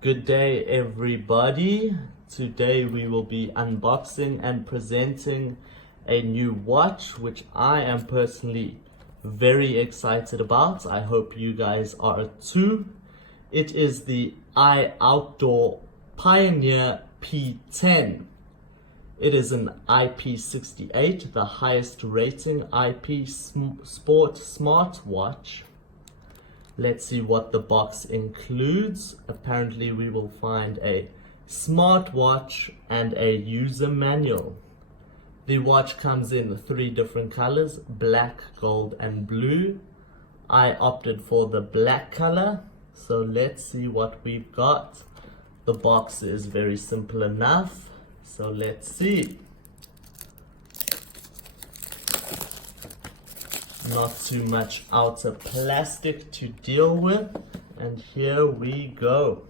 Good day, everybody. Today we will be unboxing and presenting a new watch, which I am personally very excited about. I hope you guys are too. It is the ioutdoor Pioneer P10. It is an IP68, the highest rating IP sport smartwatch. Let's see what the box includes. Apparently we will find a smartwatch and a user manual. The watch comes in 3 different colors, black, gold and blue. I opted for the black color, so let's see what we've got. The box is very simple enough, so let's see. Not too much outer plastic to deal with, and here we go.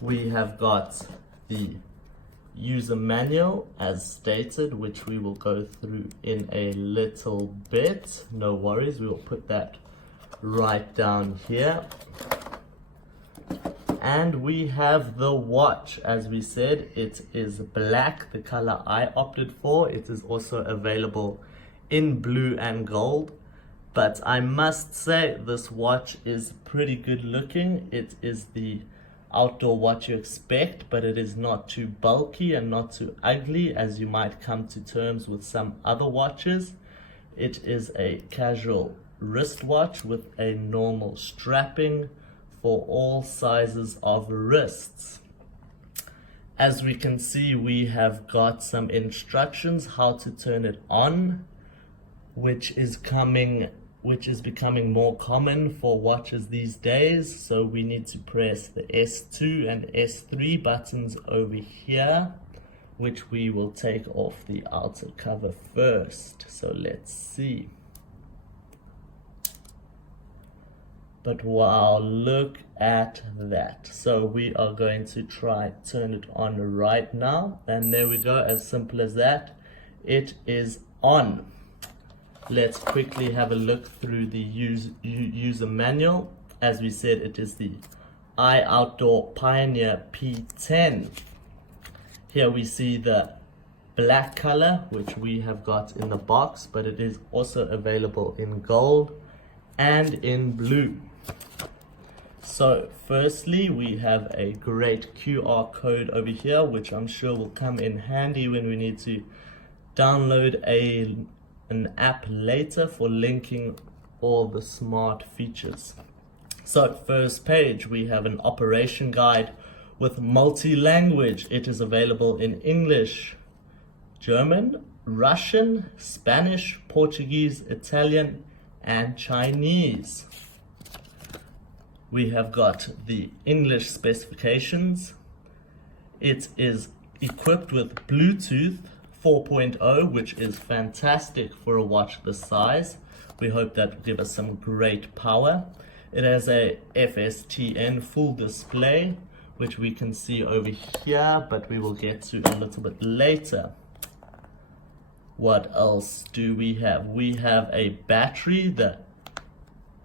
We have got the user manual as stated, which we will go through in a little bit. No worries, we will put that right down here. And we have the watch. As we said, it is black, the color I opted for. It is also available in blue and gold, but I must say this watch is pretty good looking. It is the outdoor watch you expect, but it is not too bulky and not too ugly as you might come to terms with some other watches. It is a casual wristwatch with a normal strapping for all sizes of wrists. As we can see, we have got some instructions how to turn it on, which is becoming more common for watches these days. So we need to press the S2 and S3 buttons over here, which we will take off the outer cover first. So let's see. But wow, look at that. So we are going to try turn it on right now, and there we go, as simple as that. It is on. Let's quickly have a look through the user manual. As we said, it is the ioutdoor Pioneer P10. Here we see the black color, which we have got in the box, but it is also available in gold and in blue. So firstly, we have a great QR code over here, which I'm sure will come in handy when we need to download an app later for linking all the smart features. So first page, we have an operation guide with multi-language. It is available in English, German, Russian, Spanish, Portuguese, Italian and Chinese. We have got the English specifications. It is equipped with Bluetooth 4.0, which is fantastic for a watch this size. We hope that will give us some great power. It has a FSTN full display, which we can see over here, but we will get to a little bit later. What else do we have? We have a battery, the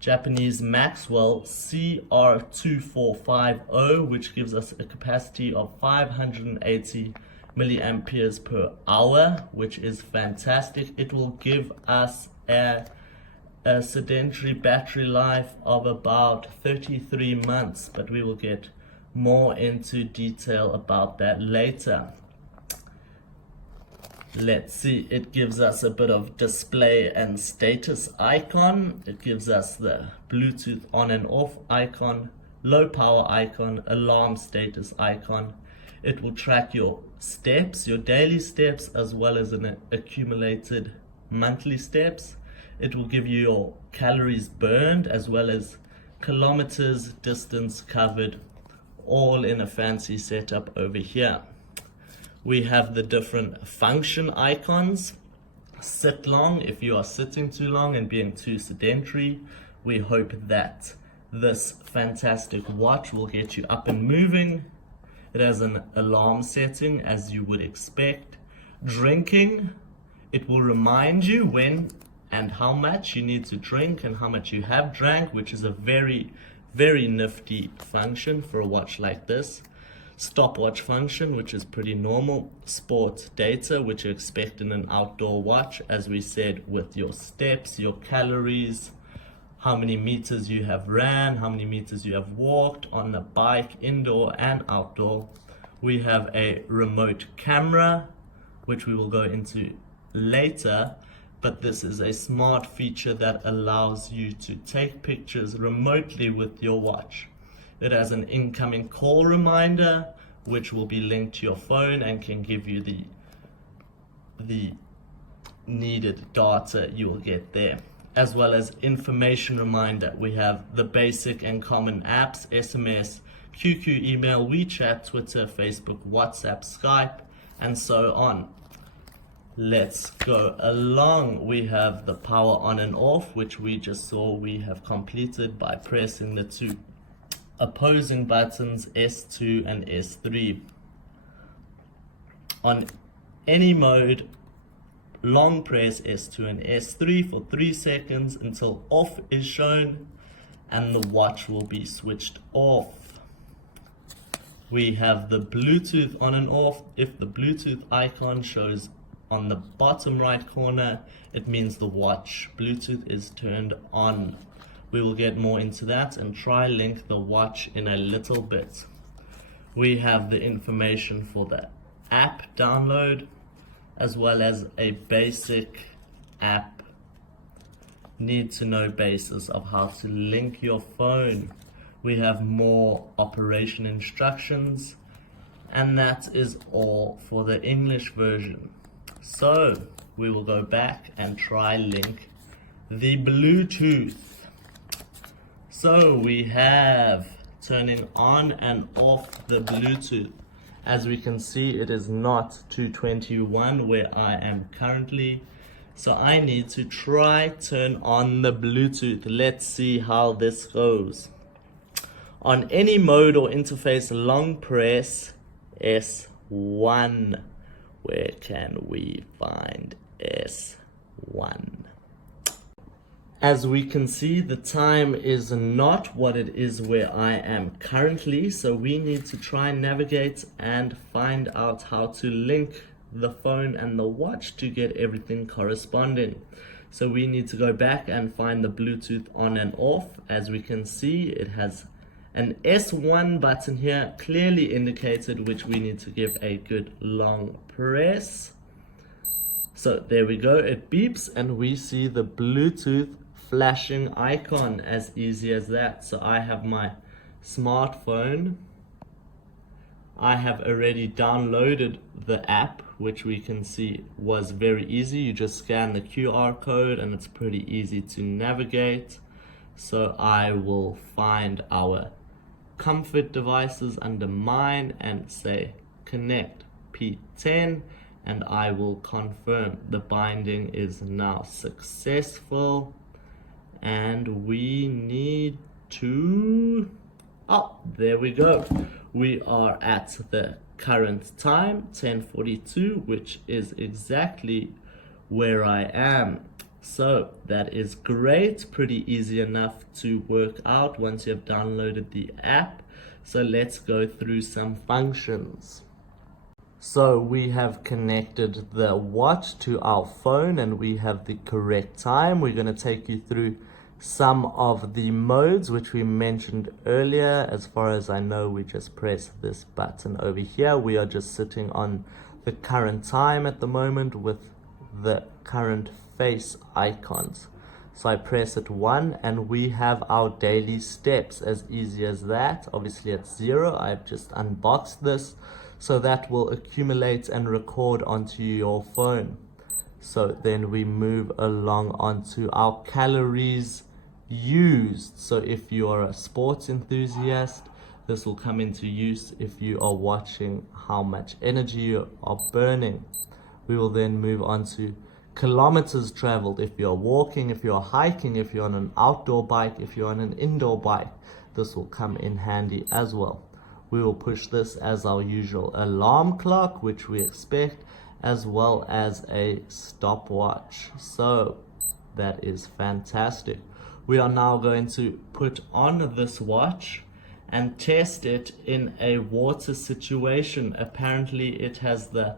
Japanese Maxwell CR2450, which gives us a capacity of 580 milliamperes per hour, which is fantastic. It will give us a sedentary battery life of about 33 months, but we will get more into detail about that later. Let's see, it gives us a bit of display and status icon. It gives us the Bluetooth on and off icon, low power icon, alarm status icon. It will track your steps, your daily steps, as well as an accumulated monthly steps. It will give you your calories burned as well as kilometers, distance covered, all in a fancy setup over here. We have the different function icons. Sit long, if you are sitting too long and being too sedentary. We hope that this fantastic watch will get you up and moving. It has an alarm setting, as you would expect. Drinking, it will remind you when and how much you need to drink and how much you have drank, which is a very, very nifty function for a watch like this. Stopwatch function, which is pretty normal. Sport data, which you expect in an outdoor watch, as we said, with your steps, your calories, how many meters you have ran, how many meters you have walked on the bike, indoor and outdoor. We have a remote camera, which we will go into later, but this is a smart feature that allows you to take pictures remotely with your watch. It has an incoming call reminder, which will be linked to your phone and can give you the needed data you will get there, as well as information reminder. We have the basic and common apps, SMS, QQ, email, WeChat, Twitter, Facebook, WhatsApp, Skype, and so on. Let's go along. We have the power on and off, which we just saw we have completed by pressing the two opposing buttons S2 and S3. On any mode, long press S2 and S3 for 3 seconds until off is shown and the watch will be switched off. We have the Bluetooth on and off. If the Bluetooth icon shows on the bottom right corner, it means the watch Bluetooth is turned on. We will get more into that and try link the watch in a little bit. We have the information for the app download, as well as a basic app need to know basis of how to link your phone. We have more operation instructions, and that is all for the English version. So we will go back and try link the Bluetooth. So we have turning on and off the Bluetooth. As we can see, it is not 221 where I am currently. So I need to try turn on the Bluetooth. Let's see how this goes. On any mode or interface, long press S1. Where can we find S1? As we can see, the time is not what it is where I am currently, so we need to try and navigate and find out how to link the phone and the watch to get everything corresponding. So we need to go back and find the Bluetooth on and off. As we can see, it has an S1 button here, clearly indicated, which we need to give a good long press. So there we go, it beeps and we see the Bluetooth flashing icon, as easy as that. So I have my smartphone. I have already downloaded the app, which we can see was very easy. You just scan the QR code and it's pretty easy to navigate. So I will find our comfort devices under mine and say connect P10, and I will confirm the binding is now successful. And we need to, oh, there we go. We are at the current time, 10:42, which is exactly where I am. So that is great, pretty easy enough to work out once you have downloaded the app. So let's go through some functions. So we have connected the watch to our phone and we have the correct time. We're going to take you through some of the modes which we mentioned earlier. As far as I know, we just press this button over here. We are just sitting on the current time at the moment with the current face icons. So I press it 1 and we have our daily steps, as easy as that. Obviously at 0, I've just unboxed this, so that will accumulate and record onto your phone. So then we move along onto our calories used. So if you are a sports enthusiast, this will come into use if you are watching how much energy you are burning. We will then move on to kilometers traveled. If you're walking, if you're hiking, if you're on an outdoor bike, if you're on an indoor bike, this will come in handy as well. We will push this as our usual alarm clock, which we expect, as well as a stopwatch. So That is fantastic. We are now going to put on this watch and test it in a water situation. Apparently it has the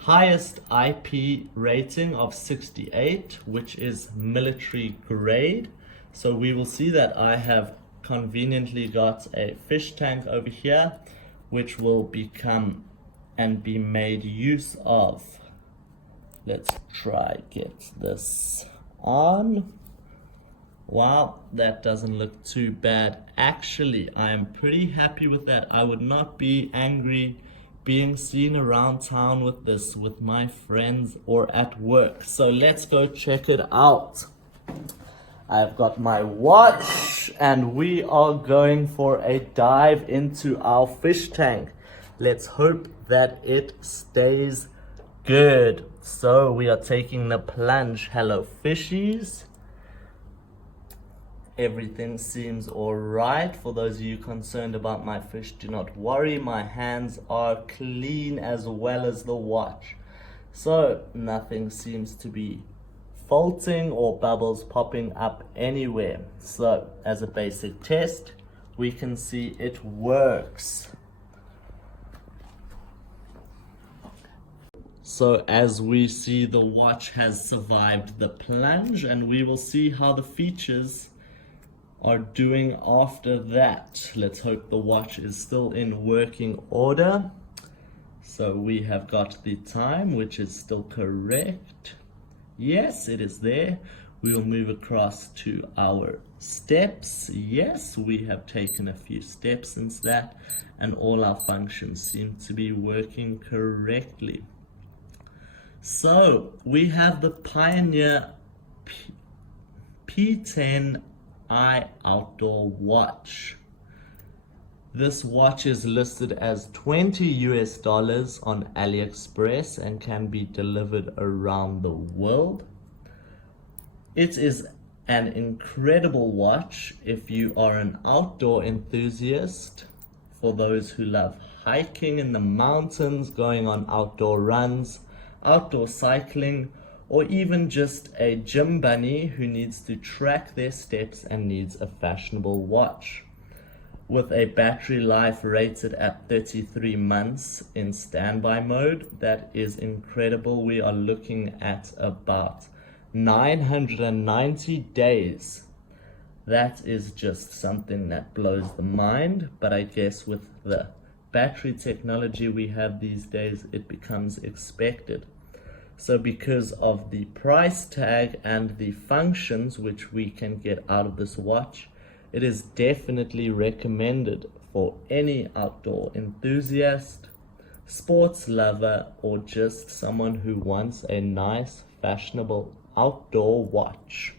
highest IP rating of 68, which is military grade. So we will see that I have conveniently got a fish tank over here, which will become and be made use of. Let's try get this on. Wow, that doesn't look too bad. Actually, I am pretty happy with that. I would not be angry being seen around town with this with my friends or at work. So let's go check it out. I've got my watch and we are going for a dive into our fish tank. Let's hope that it stays good. So we are taking the plunge. Hello fishies. Everything seems alright. For those of you concerned about my fish, do not worry. My hands are clean as well as the watch. So nothing seems to be faulting or bubbles popping up anywhere. So as a basic test, we can see it works. So as we see, the watch has survived the plunge, and we will see how the features are doing after that. Let's hope the watch is still in working order. So we have got the time, which is still correct. Yes, it is there. We will move across to our steps. Yes, we have taken a few steps since that, and all our functions seem to be working correctly. So we have the Pioneer P10 outdoor watch. This watch is listed as $20 US on AliExpress and can be delivered around the world. It is an incredible watch if you are an outdoor enthusiast, for those who love hiking in the mountains, going on outdoor runs, outdoor cycling, or even just a gym bunny who needs to track their steps and needs a fashionable watch. With a battery life rated at 33 months in standby mode, that is incredible. We are looking at about 990 days. That is just something that blows the mind, but I guess with the battery technology we have these days, it becomes expected. So because of the price tag and the functions which we can get out of this watch, it is definitely recommended for any outdoor enthusiast, sports lover, or just someone who wants a nice, fashionable outdoor watch.